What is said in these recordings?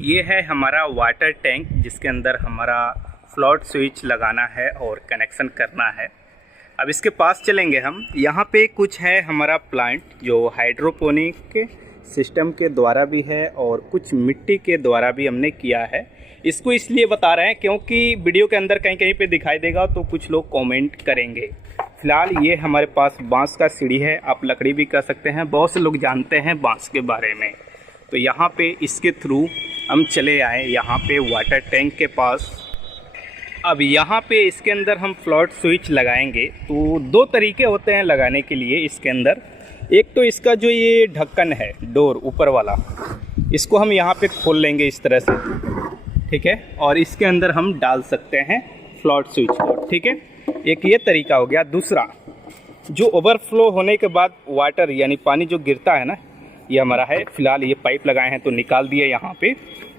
ये है हमारा वाटर टैंक जिसके अंदर हमारा फ्लोट स्विच लगाना है और कनेक्शन करना है। अब इसके पास चलेंगे हम। यहाँ पे कुछ है हमारा प्लांट जो हाइड्रोपोनिक सिस्टम के द्वारा भी है और कुछ मिट्टी के द्वारा भी हमने किया है। इसको इसलिए बता रहे हैं क्योंकि वीडियो के अंदर कहीं कहीं पे दिखाई देगा तो कुछ लोग कमेंट करेंगे। फिलहाल ये हमारे पास बांस का सीढ़ी है, आप लकड़ी भी कर सकते हैं, बहुत से लोग जानते हैं बांस के बारे में। तो यहाँ पे इसके थ्रू हम चले आए यहाँ पे वाटर टैंक के पास। अब यहाँ पे इसके अंदर हम फ्लोट स्विच लगाएंगे। तो दो तरीके होते हैं लगाने के लिए इसके अंदर। एक तो इसका जो ये ढक्कन है डोर ऊपर वाला, इसको हम यहाँ पे खोल लेंगे इस तरह से, ठीक है, और इसके अंदर हम डाल सकते हैं फ्लोट स्विच को, ठीक है। एक ये तरीका हो गया। दूसरा, जो ओवरफ्लो होने के बाद वाटर यानी पानी जो गिरता है ना, ये हमारा है। फिलहाल ये पाइप लगाए हैं तो निकाल दिए यहाँ पे,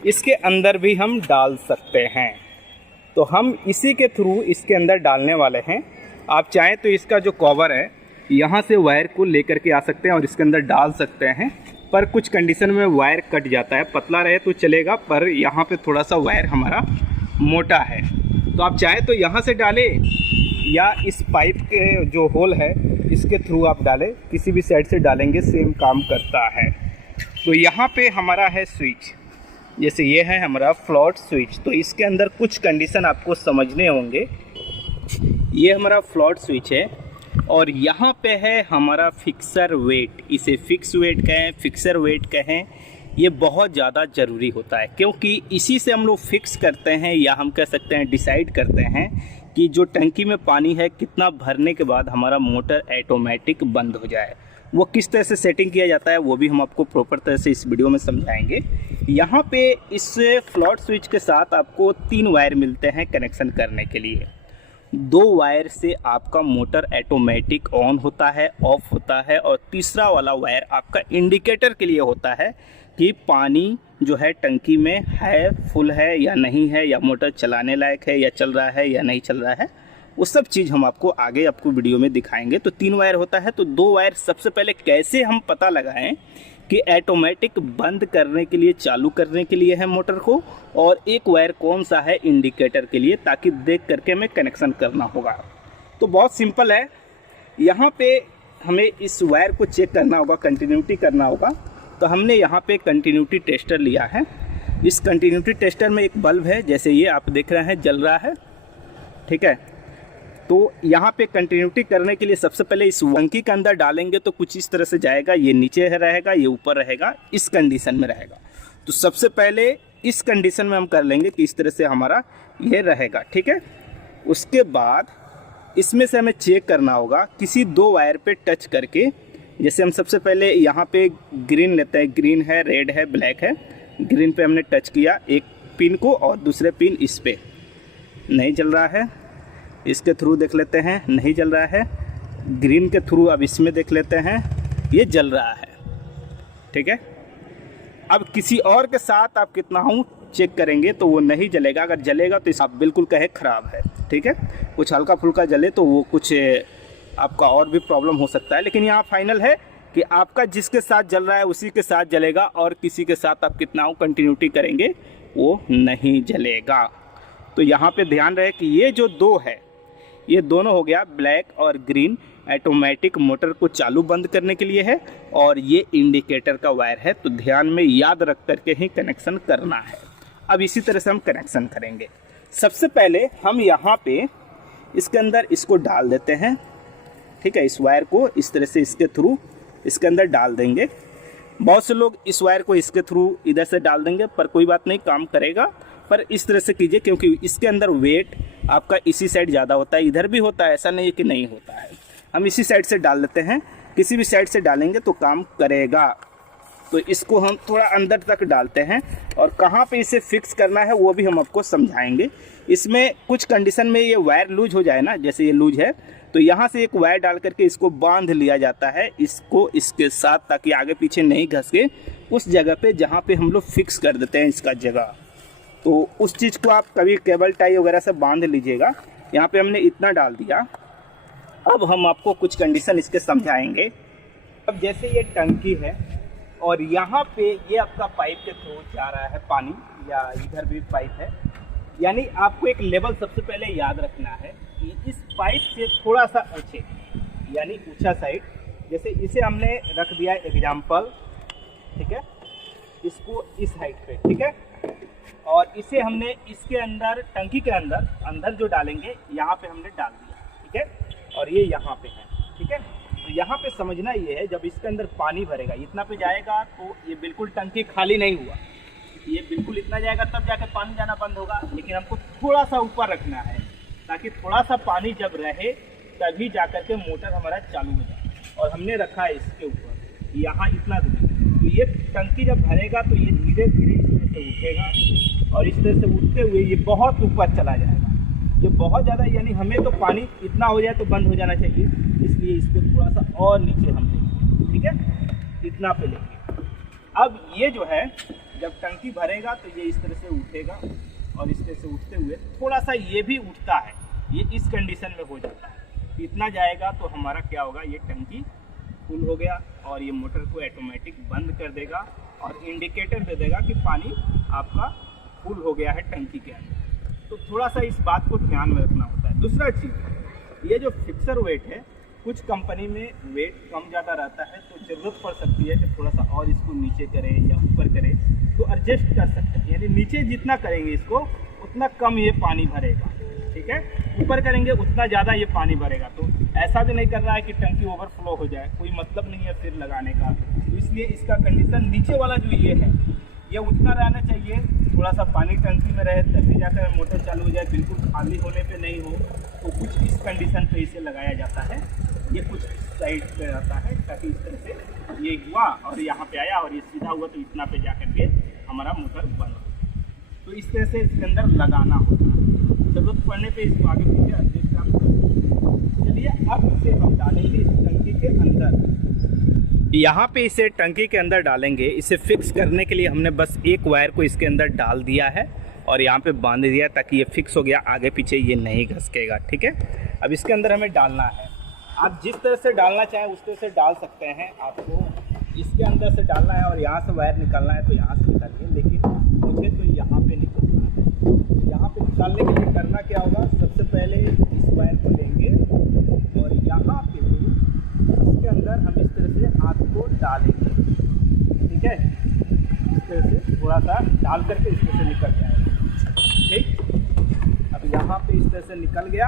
इसके अंदर भी हम डाल सकते हैं। तो हम इसी के थ्रू इसके अंदर डालने वाले हैं। आप चाहें तो इसका जो कवर है यहाँ से वायर को लेकर के आ सकते हैं और इसके अंदर डाल सकते हैं, पर कुछ कंडीशन में वायर कट जाता है। पतला रहे तो चलेगा, पर यहाँ पे थोड़ा सा वायर हमारा मोटा है। तो आप चाहें तो यहाँ से डालें या इस पाइप के जो होल है इसके थ्रू आप डालें, किसी भी साइड से डालेंगे सेम काम करता है। तो यहाँ पे हमारा है स्विच, जैसे ये है हमारा फ्लोट स्विच। तो इसके अंदर कुछ कंडीशन आपको समझने होंगे। ये हमारा फ्लोट स्विच है और यहाँ पे है हमारा फिक्सर वेट। इसे फिक्स वेट कहें, फिक्सर वेट कहें, ये बहुत ज़्यादा ज़रूरी होता है क्योंकि इसी से हम लोग फिक्स करते हैं या हम कह सकते हैं डिसाइड करते हैं कि जो टंकी में पानी है कितना भरने के बाद हमारा मोटर ऑटोमेटिक बंद हो जाए। वो किस तरह से सेटिंग किया जाता है वो भी हम आपको प्रॉपर तरह से इस वीडियो में समझाएंगे। यहाँ पे इस फ्लोट स्विच के साथ आपको 3 वायर मिलते हैं कनेक्शन करने के लिए। 2 वायर से आपका मोटर ऑटोमेटिक ऑन होता है, ऑफ होता है, और तीसरा वाला वायर आपका इंडिकेटर के लिए होता है कि पानी जो है टंकी में है, फुल है या नहीं है, या मोटर चलाने लायक है या चल रहा है या नहीं चल रहा है। वो सब चीज़ हम आपको आगे वीडियो में दिखाएंगे। तो 3 वायर होता है। तो 2 वायर सबसे पहले कैसे हम पता लगाएं कि ऑटोमेटिक बंद करने के लिए, चालू करने के लिए है मोटर को, और एक वायर कौन सा है इंडिकेटर के लिए, ताकि देख करके हमें कनेक्शन करना होगा। तो बहुत सिंपल है। यहाँ पे हमें इस वायर को चेक करना होगा, कंटिन्यूटी करना होगा। तो हमने यहाँ पे कंटिन्यूटी टेस्टर लिया है। इस कंटिन्यूटी टेस्टर में एक बल्ब है, जैसे ये आप देख रहे हैं जल रहा है, ठीक है। तो यहाँ पे कंटिन्यूटी करने के लिए सबसे पहले इस टंकी के अंदर डालेंगे तो कुछ इस तरह से जाएगा। ये नीचे रहेगा, ये ऊपर रहेगा, इस कंडीशन में रहेगा। तो सबसे पहले इस कंडीशन में हम कर लेंगे कि इस तरह से हमारा ये रहेगा, ठीक है। उसके बाद इसमें से हमें चेक करना होगा किसी 2 वायर पे टच करके। जैसे हम सबसे पहले यहाँ पे ग्रीन लेते हैं, ग्रीन है, रेड है, ब्लैक है। ग्रीन पे हमने टच किया एक पिन को और दूसरे पिन इस पे, नहीं जल रहा है। इसके थ्रू देख लेते हैं, नहीं जल रहा है। ग्रीन के थ्रू अब इसमें देख लेते हैं, ये जल रहा है, ठीक है। अब किसी और के साथ आप कितना हूँ चेक करेंगे तो वो नहीं जलेगा। अगर जलेगा तो इस आप बिल्कुल कहे ख़राब है, ठीक है। कुछ हल्का फुल्का जले तो वो कुछ आपका और भी प्रॉब्लम हो सकता है। लेकिन यहाँ फाइनल है कि आपका जिसके साथ जल रहा है उसी के साथ जलेगा, और किसी के साथ आप कितना हो कंटिन्यूटी करेंगे वो नहीं जलेगा। तो यहाँ पे ध्यान रहे कि ये जो 2 है, ये दोनों हो गया ब्लैक और ग्रीन, ऑटोमेटिक मोटर को चालू बंद करने के लिए है, और ये इंडिकेटर का वायर है। तो ध्यान में याद रख करके ही कनेक्शन करना है। अब इसी तरह से हम कनेक्शन करेंगे। सबसे पहले हम यहाँ पे इसके अंदर इसको डाल देते हैं, ठीक है। इस वायर को इस तरह से इसके थ्रू इसके अंदर डाल देंगे। बहुत से लोग इस वायर को इसके थ्रू इधर से डाल देंगे, पर कोई बात नहीं, काम करेगा। पर इस तरह से कीजिए क्योंकि इसके अंदर वेट आपका इसी साइड ज़्यादा होता है, इधर भी होता है, ऐसा नहीं है कि नहीं होता है। हम इसी साइड से डाल लेते हैं, किसी भी साइड से डालेंगे तो काम करेगा। तो इसको हम थोड़ा अंदर तक डालते हैं, और कहाँ पे इसे फिक्स करना है वो भी हम आपको समझाएंगे। इसमें कुछ कंडीशन में ये वायर लूज हो जाए ना, जैसे ये लूज है, तो यहाँ से एक वायर डाल करके इसको बांध लिया जाता है, इसको इसके साथ, ताकि आगे पीछे नहीं घसके उस जगह पे जहाँ पे हम लोग फिक्स कर देते हैं इसका जगह। तो उस चीज़ को आप कभी केबल टाई वगैरह से बांध लीजिएगा। यहाँ पे हमने इतना डाल दिया। अब हम आपको कुछ कंडीशन इसके समझाएंगे। अब जैसे ये टंकी है, और यहाँ पे ये आपका पाइप के थ्रू जा रहा है पानी, या इधर भी पाइप है। यानी आपको एक लेवल सबसे पहले याद रखना है कि इस पाइप से थोड़ा सा ऊंचे, यानी ऊंचा साइड, जैसे इसे हमने रख दिया एग्जाम्पल, ठीक है, इसको इस हाइट पे, ठीक है, और इसे हमने इसके अंदर टंकी के अंदर जो डालेंगे यहाँ पे हमने डाल दिया, ठीक है, और ये यहाँ पे है, ठीक है। तो यहाँ पे समझना ये है, जब इसके अंदर पानी भरेगा इतना पे जाएगा तो ये बिल्कुल टंकी खाली नहीं हुआ, ये बिल्कुल इतना जाएगा तब जाके पानी जाना बंद होगा। लेकिन हमको थोड़ा सा ऊपर रखना है ताकि थोड़ा सा पानी जब रहे तभी जाकर के मोटर हमारा चालू हो जाए। और हमने रखा है इसके ऊपर यहाँ इतना दूर, तो ये टंकी जब भरेगा तो ये धीरे धीरे इस तरह से उठेगा, और इस तरह से उठते हुए ये बहुत ऊपर चला जाएगा। ये बहुत ज़्यादा, यानी हमें तो पानी इतना हो जाए तो बंद हो जाना चाहिए, इसलिए इसको थोड़ा सा और नीचे हम लेंगे, ठीक है, इतना पे लेंगे। अब ये जो है जब टंकी भरेगा तो ये इस तरह से उठेगा, और इस तरह से उठते हुए थोड़ा सा ये भी उठता है, ये इस कंडीशन में हो जाता है। इतना जाएगा तो हमारा क्या होगा, ये टंकी फुल हो गया, और ये मोटर को ऑटोमेटिक बंद कर देगा और इंडिकेटर दे देगा कि पानी आपका फुल हो गया है टंकी के अंदर। तो थोड़ा सा इस बात को ध्यान में रखना होता है। दूसरा चीज़, ये जो फिक्सर वेट है, कुछ कंपनी में वेट कम ज़्यादा रहता है, तो ज़रूरत पड़ सकती है कि थोड़ा सा और इसको नीचे करें या ऊपर करें, तो एडजस्ट कर सकते हैं। यानी नीचे जितना करेंगे इसको उतना कम ये पानी भरेगा, ठीक है, ऊपर करेंगे उतना ज़्यादा ये पानी भरेगा। तो ऐसा भी नहीं करना है कि टंकी ओवरफ्लो हो जाए, कोई मतलब नहीं है फिर लगाने का। तो इसलिए इसका कंडीशन नीचे वाला जो ये है, ये उतना रहना चाहिए, थोड़ा सा पानी टंकी में रहे तभी जाकर मोटर चालू हो जाए, बिल्कुल खाली होने पे नहीं हो। तो कुछ इस कंडीशन पे इसे लगाया जाता है, ये कुछ साइड पे रहता है, ताकि इस तरह से ये हुआ और यहाँ पे आया और ये सीधा हुआ तो इतना पे जा करके हमारा मोटर बंद हो। तो इस तरह से इसके अंदर लगाना होता है, जरूरत पड़ने पे इसको आगे पीछे एडजस्ट आप कर सकते। चलिए अब इसे हम डालेंगे इस टंकी के अंदर। यहाँ पे इसे टंकी के अंदर डालेंगे। इसे फिक्स करने के लिए हमने बस एक वायर को इसके अंदर डाल दिया है और यहाँ पे बांध दिया ताकि ये फिक्स हो गया, आगे पीछे ये नहीं घसकेगा, ठीक है। अब इसके अंदर हमें डालना है, आप जिस तरह से डालना चाहें उस तरह से डाल सकते हैं। आपको इसके अंदर से डालना है और यहाँ से वायर निकालना है तो यहाँ से निकालिए, लेकिन मुझे तो यहाँ पे निकालना है। तो यहाँ पे निकालने के लिए करना क्या होगा, सबसे पहले इस वायर को लेंगे और यहाँ पे इसके अंदर हम इस तरह से हाथ को डालेंगे, ठीक है, इस तरह से थोड़ा सा डाल करके इस तरह से निकल जाएगा, ठीक। अब यहाँ पे इस तरह से निकल गया।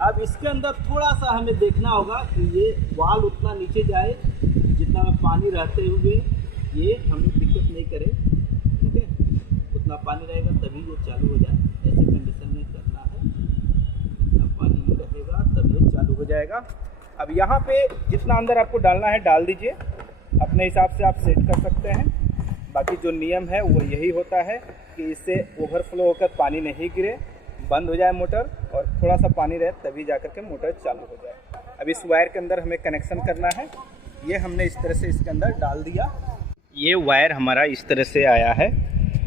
अब इसके अंदर थोड़ा सा हमें देखना होगा कि ये वाल उतना नीचे जाए जितना में पानी रहते हुए ये हमें दिक्कत नहीं करे, ठीक है। उतना पानी रहेगा तभी ये चालू हो जाए, ऐसे कंडीशन में करना है। इतना पानी रहेगा तब ये चालू हो जाएगा। अब यहाँ पे जितना अंदर आपको डालना है डाल दीजिए, अपने हिसाब से आप सेट कर सकते हैं। बाकी जो नियम है वो यही होता है कि इससे ओवरफ्लो होकर पानी नहीं गिरे, बंद हो जाए मोटर और थोड़ा सा पानी रहे तभी जाकर के मोटर चालू हो जाए। अब इस वायर के अंदर हमें कनेक्शन करना है, ये हमने इस तरह से इसके अंदर डाल दिया। ये वायर हमारा इस तरह से आया है,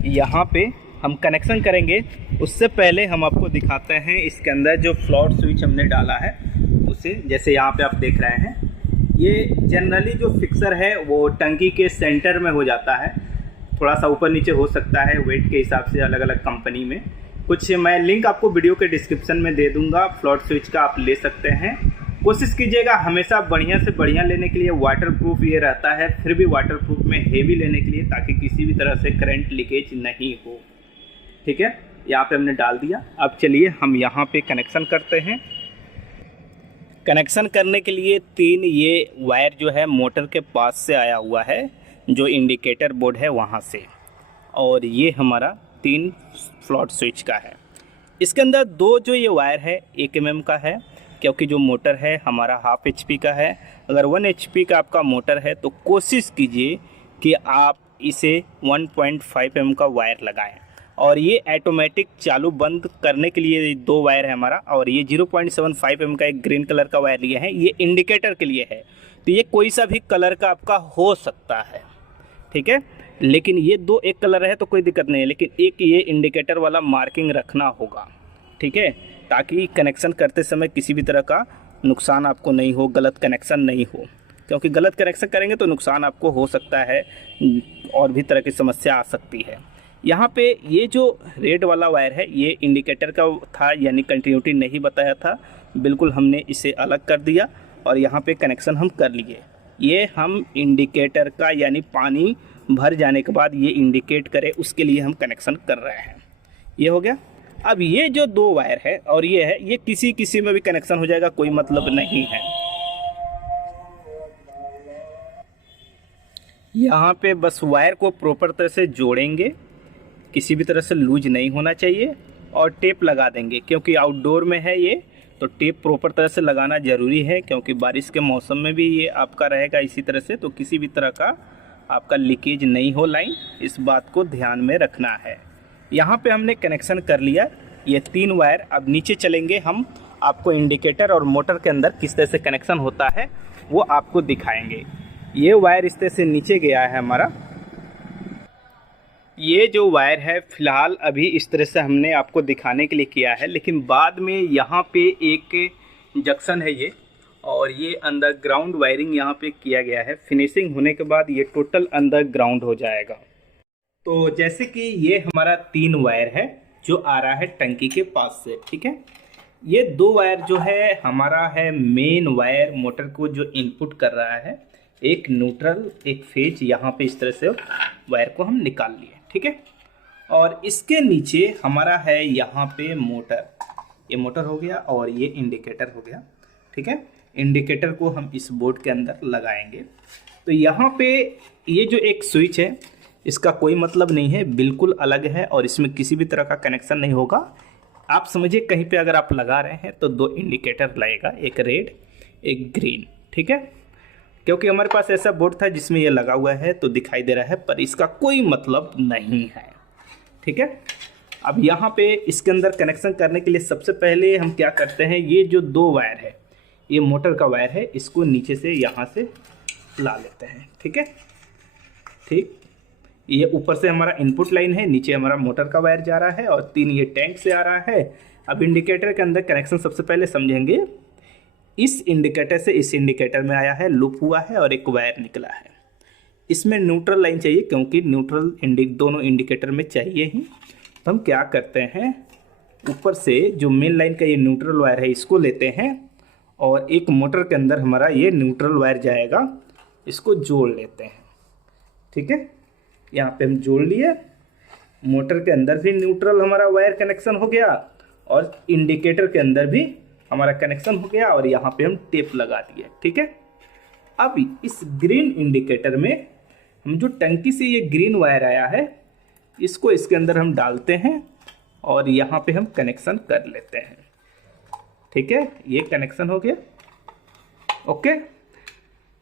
यहाँ पे हम कनेक्शन करेंगे। उससे पहले हम आपको दिखाते हैं इसके अंदर जो फ्लॉट स्विच हमने डाला है उसे, जैसे यहाँ पे आप देख रहे हैं। ये जनरली जो फिक्सर है वो टंकी के सेंटर में हो जाता है, थोड़ा सा ऊपर नीचे हो सकता है वेट के हिसाब से अलग अलग कंपनी में। कुछ मैं लिंक आपको वीडियो के डिस्क्रिप्शन में दे दूंगा, फ्लॉट स्विच का आप ले सकते हैं। कोशिश कीजिएगा हमेशा बढ़िया से बढ़िया लेने के लिए। वाटरप्रूफ ये रहता है, फिर भी वाटरप्रूफ में हेवी लेने के लिए, ताकि किसी भी तरह से करंट लीकेज नहीं हो, ठीक है। यहाँ पे हमने डाल दिया। अब चलिए हम यहाँ पे कनेक्शन करते हैं। कनेक्शन करने के लिए 3 ये वायर जो है मोटर के पास से आया हुआ है, जो इंडिकेटर बोर्ड है वहाँ से, और ये हमारा 3 फ्लॉट स्विच का है। इसके अंदर 2 जो ये वायर है 1 mm का है, क्योंकि जो मोटर है हमारा 1/2 HP का है। अगर 1 HP का आपका मोटर है तो कोशिश कीजिए कि आप इसे 1.5 mm का वायर लगाएं। और ये ऑटोमेटिक चालू बंद करने के लिए 2 वायर है हमारा, और ये 0.75 mm का एक ग्रीन कलर का वायर लिए हैं, ये इंडिकेटर के लिए है। तो ये कोई सा भी कलर का आपका हो सकता है, ठीक है। लेकिन ये 2 एक कलर है तो कोई दिक्कत नहीं है, लेकिन एक ये इंडिकेटर वाला मार्किंग रखना होगा, ठीक है, ताकि कनेक्शन करते समय किसी भी तरह का नुकसान आपको नहीं हो, गलत कनेक्शन नहीं हो। क्योंकि गलत कनेक्शन करेंगे तो नुकसान आपको हो सकता है और भी तरह की समस्या आ सकती है। यहाँ पे ये जो रेड वाला वायर है ये इंडिकेटर का था, यानी कंटिन्यूटी नहीं बताया था, बिल्कुल हमने इसे अलग कर दिया और यहाँ पे कनेक्शन हम कर लिए। ये हम इंडिकेटर का यानी पानी भर जाने के बाद ये इंडिकेट करे उसके लिए हम कनेक्शन कर रहे हैं। ये हो गया। अब ये जो दो वायर है और ये है, ये किसी किसी में भी कनेक्शन हो जाएगा, कोई मतलब नहीं है। यहाँ पे बस वायर को प्रॉपर तरह से जोड़ेंगे, किसी भी तरह से लूज नहीं होना चाहिए, और टेप लगा देंगे। क्योंकि आउटडोर में है ये, तो टेप प्रॉपर तरह से लगाना ज़रूरी है, क्योंकि बारिश के मौसम में भी ये आपका रहेगा इसी तरह से, तो किसी भी तरह का आपका लीकेज नहीं हो लाइन, इस बात को ध्यान में रखना है। यहाँ पे हमने कनेक्शन कर लिया ये 3 वायर। अब नीचे चलेंगे हम, आपको इंडिकेटर और मोटर के अंदर किस तरह से कनेक्शन होता है वो आपको दिखाएंगे। ये वायर इस तरह से नीचे गया है हमारा। ये जो वायर है फ़िलहाल अभी इस तरह से हमने आपको दिखाने के लिए किया है, लेकिन बाद में यहाँ पे एक जंक्शन है ये, और ये अंडरग्राउंड वायरिंग यहाँ पे किया गया है। फिनिशिंग होने के बाद ये टोटल अंडरग्राउंड हो जाएगा। तो जैसे कि ये हमारा 3 वायर है जो आ रहा है टंकी के पास से, ठीक है। ये 2 वायर जो है हमारा है मेन वायर, मोटर को जो इनपुट कर रहा है, एक न्यूट्रल एक फेज, यहाँ पे इस तरह से वायर को हम निकाल लिए, ठीक है। और इसके नीचे हमारा है यहाँ पे मोटर, ये मोटर हो गया और ये इंडिकेटर हो गया, ठीक है। इंडिकेटर को हम इस बोर्ड के अंदर लगाएंगे। तो यहाँ पे ये जो एक स्विच है इसका कोई मतलब नहीं है, बिल्कुल अलग है, और इसमें किसी भी तरह का कनेक्शन नहीं होगा। आप समझिए कहीं पे अगर आप लगा रहे हैं तो 2 इंडिकेटर लगेगा, एक रेड एक ग्रीन, ठीक है। क्योंकि हमारे पास ऐसा बोर्ड था जिसमें ये लगा हुआ है तो दिखाई दे रहा है, पर इसका कोई मतलब नहीं है, ठीक है। अब यहाँ पे इसके अंदर कनेक्शन करने के लिए सबसे पहले हम क्या करते हैं, ये जो 2 वायर है, ये मोटर का वायर है, इसको नीचे से यहाँ से ला लेते हैं, ठीक है। ठीक, ये ऊपर से हमारा इनपुट लाइन है, नीचे हमारा मोटर का वायर जा रहा है, और 3 ये टैंक से आ रहा है। अब इंडिकेटर के अंदर कनेक्शन सबसे पहले समझेंगे। इस इंडिकेटर से इस इंडिकेटर में आया है, लूप हुआ है और एक वायर निकला है। इसमें न्यूट्रल लाइन चाहिए, क्योंकि न्यूट्रल दोनों इंडिकेटर में चाहिए ही। तो हम क्या करते हैं, ऊपर से जो मेन लाइन का ये न्यूट्रल वायर है इसको लेते हैं, और एक मोटर के अंदर हमारा ये न्यूट्रल वायर जाएगा, इसको जोड़ लेते हैं, ठीक है। यहाँ पे हम जोड़ लिए, मोटर के अंदर भी न्यूट्रल हमारा वायर कनेक्शन हो गया, और इंडिकेटर के अंदर भी हमारा कनेक्शन हो गया, और यहाँ पे हम टेप लगा दिए, ठीक है। अब इस ग्रीन इंडिकेटर में हम जो टंकी से ये ग्रीन वायर आया है इसको इसके अंदर हम डालते हैं, और यहाँ पे हम कनेक्शन कर लेते हैं, ठीक है। ये कनेक्शन हो गया, ओके।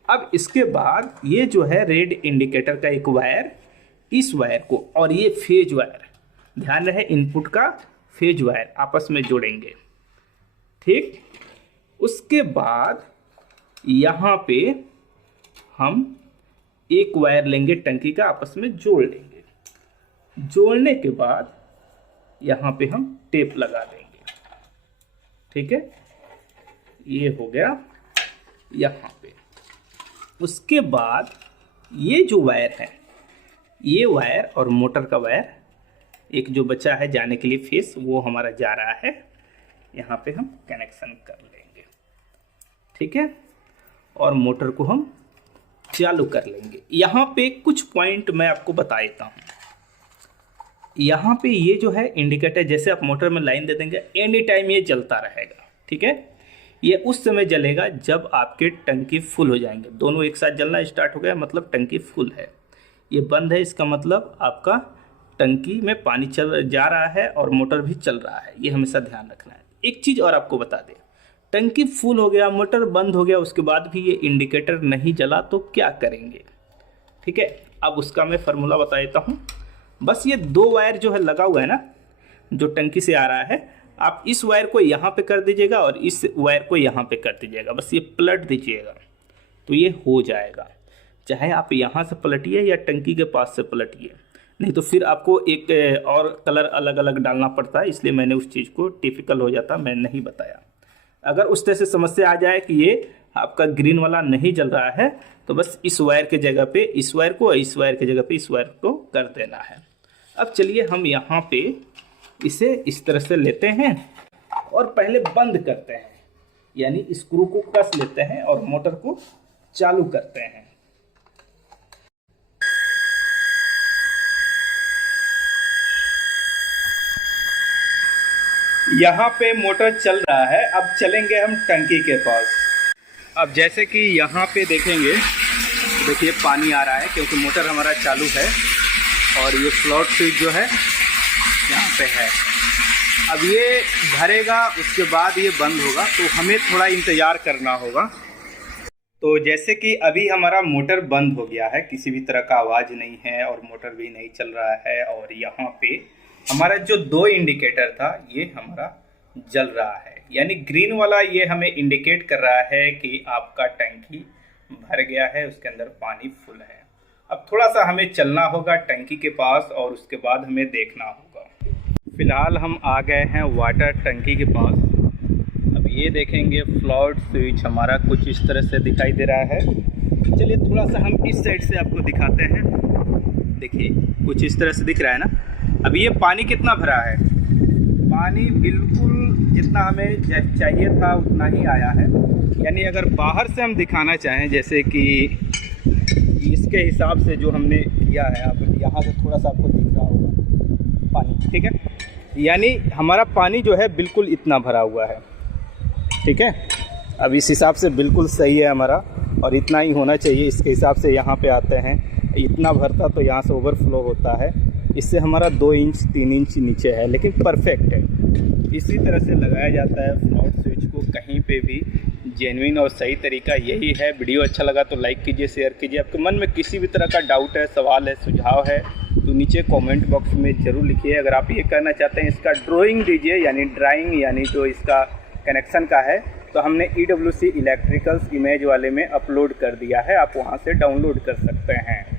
अब इसके बाद ये जो है रेड इंडिकेटर का एक वायर, इस वायर को और ये फेज वायर, ध्यान रहे इनपुट का फेज वायर आपस में जोड़ेंगे, ठीक। उसके बाद यहाँ पे हम एक वायर लेंगे टंकी का, आपस में जोड़ लेंगे। जोड़ने के बाद यहाँ पे हम टेप लगा देंगे, ठीक है। ये हो गया यहाँ पे। उसके बाद ये जो वायर है, ये वायर और मोटर का वायर, एक जो बचा है जाने के लिए फेस, वो हमारा जा रहा है, यहाँ पे हम कनेक्शन कर लेंगे, ठीक है। और मोटर को हम चालू कर लेंगे। यहाँ पे कुछ पॉइंट मैं आपको बता देता हूँ। यहाँ पे ये जो है इंडिकेटर, जैसे आप मोटर में लाइन दे देंगे, एनी टाइम ये जलता रहेगा, ठीक है। ये उस समय जलेगा जब आपके टंकी फुल हो जाएंगे। दोनों एक साथ जलना स्टार्ट हो गया मतलब टंकी फुल है। ये बंद है, इसका मतलब आपका टंकी में पानी चल जा रहा है और मोटर भी चल रहा है, ये हमेशा ध्यान रखना है। एक चीज़ और आपको बता दें, टंकी फुल हो गया, मोटर बंद हो गया, उसके बाद भी ये इंडिकेटर नहीं जला तो क्या करेंगे, ठीक है। अब उसका मैं फार्मूला बता देता हूँ। बस ये 2 वायर जो है लगा हुआ है ना, जो टंकी से आ रहा है, आप इस वायर को यहाँ पे कर दीजिएगा और इस वायर को यहाँ पे कर दीजिएगा, बस ये पलट दीजिएगा तो ये हो जाएगा। चाहे आप यहाँ से पलटिए या टंकी के पास से पलटिए, नहीं तो फिर आपको एक और कलर अलग अलग डालना पड़ता है, इसलिए मैंने उस चीज़ को टिपिकल हो जाता मैं नहीं बताया। अगर उस तरह से समस्या आ जाए कि ये आपका ग्रीन वाला नहीं जल रहा है तो बस इस वायर के जगह पे इस वायर को, इस वायर के जगह पे इस वायर को कर देना है। अब चलिए हम यहाँ पे इसे इस तरह से लेते हैं और पहले बंद करते हैं, यानी स्क्रू को कस लेते हैं और मोटर को चालू करते हैं। यहाँ पे मोटर चल रहा है। अब चलेंगे हम टंकी के पास। अब जैसे कि यहाँ पे देखेंगे, देखिए पानी आ रहा है क्योंकि मोटर हमारा चालू है और ये फ्लोट स्विच जो है यहाँ पे है। अब ये भरेगा, उसके बाद ये बंद होगा, तो हमें थोड़ा इंतज़ार करना होगा। तो जैसे कि अभी हमारा मोटर बंद हो गया है, किसी भी तरह का आवाज़ नहीं है और मोटर भी नहीं चल रहा है, और यहाँ पे हमारा जो 2 इंडिकेटर था ये हमारा जल रहा है, यानी ग्रीन वाला ये हमें इंडिकेट कर रहा है कि आपका टंकी भर गया है, उसके अंदर पानी फुल है। अब थोड़ा सा हमें चलना होगा टंकी के पास और उसके बाद हमें देखना होगा। फिलहाल हम आ गए हैं वाटर टंकी के पास। अब ये देखेंगे फ्लोट स्विच हमारा कुछ इस तरह से दिखाई दे रहा है। चलिए थोड़ा सा हम इस साइड से आपको दिखाते हैं। देखिए कुछ इस तरह से दिख रहा है ना। अब ये पानी कितना भरा है, पानी बिल्कुल जितना हमें चाहिए था उतना ही आया है। यानी अगर बाहर से हम दिखाना चाहें, जैसे कि इसके हिसाब से जो हमने किया है, आप यहाँ से थोड़ा सा आपको दिख रहा होगा पानी, ठीक है। यानी हमारा पानी जो है बिल्कुल इतना भरा हुआ है, ठीक है। अब इस हिसाब से बिल्कुल सही है हमारा, और इतना ही होना चाहिए। इसके हिसाब से यहाँ पे आते हैं, इतना भरता तो यहाँ से ओवरफ्लो होता है। इससे हमारा 2 इंच 3 इंच नीचे है, लेकिन परफेक्ट है। इसी तरह से लगाया जाता है फ्लोट स्विच को कहीं पे भी। जेन्युइन और सही तरीका यही है। वीडियो अच्छा लगा तो लाइक कीजिए, शेयर कीजिए। आपके मन में किसी भी तरह का डाउट है, सवाल है, सुझाव है तो नीचे कमेंट बॉक्स में ज़रूर लिखिए। अगर आप ये करना चाहते हैं इसका ड्राइंग दीजिए, यानी ड्राइंग यानी जो इसका कनेक्शन का है, तो हमने EWC इलेक्ट्रिकल्स इमेज वाले में अपलोड कर दिया है, आप वहाँ से डाउनलोड कर सकते हैं।